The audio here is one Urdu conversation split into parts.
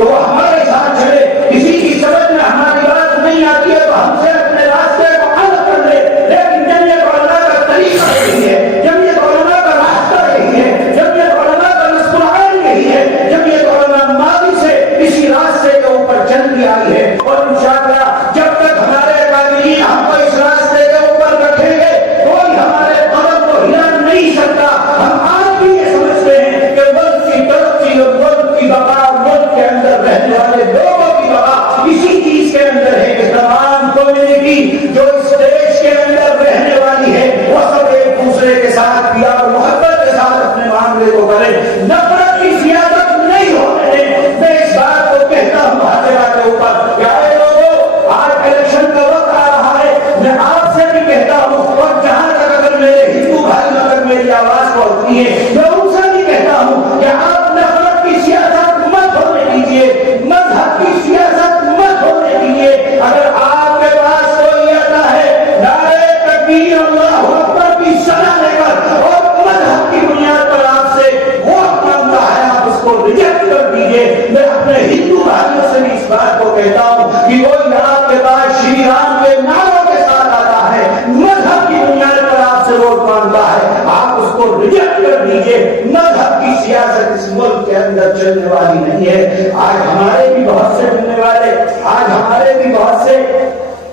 تو وہ ہمارے ساتھ چلے. کسی کی سمجھ میں ہماری بات نہیں آتی ہے تو ہم سے اپنے راستے کو الگ کر لے. لیکن جمعیت علماء کا طریقہ یہی ہے, جمعیت علماء کا راستہ یہی ہے, جمعیت علماء کا نصب العین یہی ہے. جمعیت علماء ماضی سے اسی راستے کے اوپر چلتی آئی ہے, اور انشاءاللہ جب تک ہمارے قائدین ہم کو اس راستے کے اوپر رکھیں گے کوئی ہمارے قدم کو ہلا نہیں سکتا. ہم آج بھی یہ سمجھتے ہیں کہ ملک کی ترقی اور ملک کی بقا, ملک کے اندر رہنے والے لوگوں کی بقا اسی چیز کے اندر ہے کہ تمام کمیونٹی جو اس دیش کے اندر رہنے والی ہے وہ سب ایک دوسرے کے ساتھ پیار اور محبت کے ساتھ اپنے معاملے کو کریں, نفرت کی سیاست نہیں ہونے دیں. میں اس بات کو کہتا ہوں ہر جگہ کے اوپر کہ اے لوگوں, آج الیکشن کا وقت آ رہا ہے, میں آپ سے بھی کہتا ہوں, اور جہاں تک اگر میرے ہندو بھائی اگر میری آواز پہنچتی ہے میں ان سے بھی کہتا ہوں کہ آپ نفرت کی سیاست مت ہونے دیجیے, مذہب کی سیاست مت ہونے دیجیے. اگر آپ کے پاس کوئی آتا ہے نعرہ تکبیر اللہ اکبر کی صدا لے کر اور مذہب کی بنیاد پر آپ سے ووٹ مانگتا ہے, آپ اس کو ریجیکٹ کر دیجیے. میں اپنے ہندو بھائیوں سے بھی اس بات کو کہتا ہوں کہ کوئی آپ کے پاس شری رام کے نعروں کے ساتھ آتا ہے, مذہب کی بنیاد پر آپ سے ووٹ مانگتا ہے, آپ اس کو ریجیکٹ کر دیجیے. مذہب کی سیاست اس ملک کے اندر چلنے والی نہیں ہے. آج ہمارے بھی بہت سے ملنے والے, آج ہمارے بھی بہت سے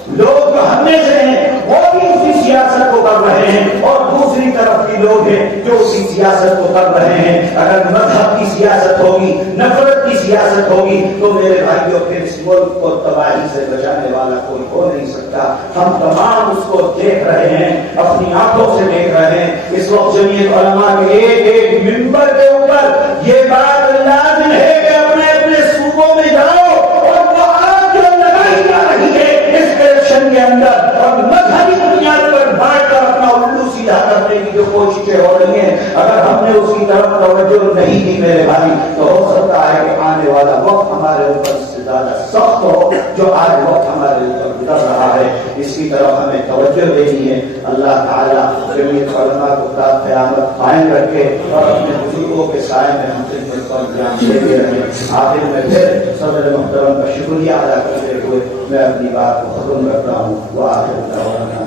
لوگ جو ہم میں سے ہیں وہ بھی اسی سیاست کو کر رہے ہیں, اور دوسری طرف کے لوگ ہیں جو اسی سیاست کو کر رہے ہیں. اگر مذہب کی سیاست ہوگی, نفرت کی سیاست ہوگی تو میرے بھائیوں پھر اس ملک کو تباہی سے بچانے والا کوئی ہو نہیں سکتا. ہم تمام اس کو دیکھ رہے ہیں, اپنی آنکھوں سے دیکھ رہے ہیں. اس وقت جمعیت علماء کے ایک ایک منبر کے اوپر یہ بات لازم ہے کہ اپنے اپنے صوبوں میں جاؤ, اور وہ آگ جو لگائی جا رہی ہے اس الیکشن کے اندر اور مذہبی بنیاد پر بانٹ کر اپنا الٹو سیدھا کرنے کی جو کوششیں ہو رہی ہیں, اگر ہم نے اس کی طرف توجہ نہیں دی میرے بھائی تو ہو سکتا ہے کہ آنے والا وقت ہمارے اوپر سے زیادہ سخت ہو جو آج وقت ہمارے اوپر گزر رہا ہے. اس کی طرف ہمیں توجہ دینی ہے. اللہ تعالیٰ جمعیت علماء کو تا قیامت قائم رکھے اور اپنے بزرگوں کے سائے میں ہم سے دیتے رہے. آخر میں پھر صدر محترم کا شکریہ ادا کرتے ہوئے میں اپنی بات کو ختم کرتا ہوں. وآخر دعوانا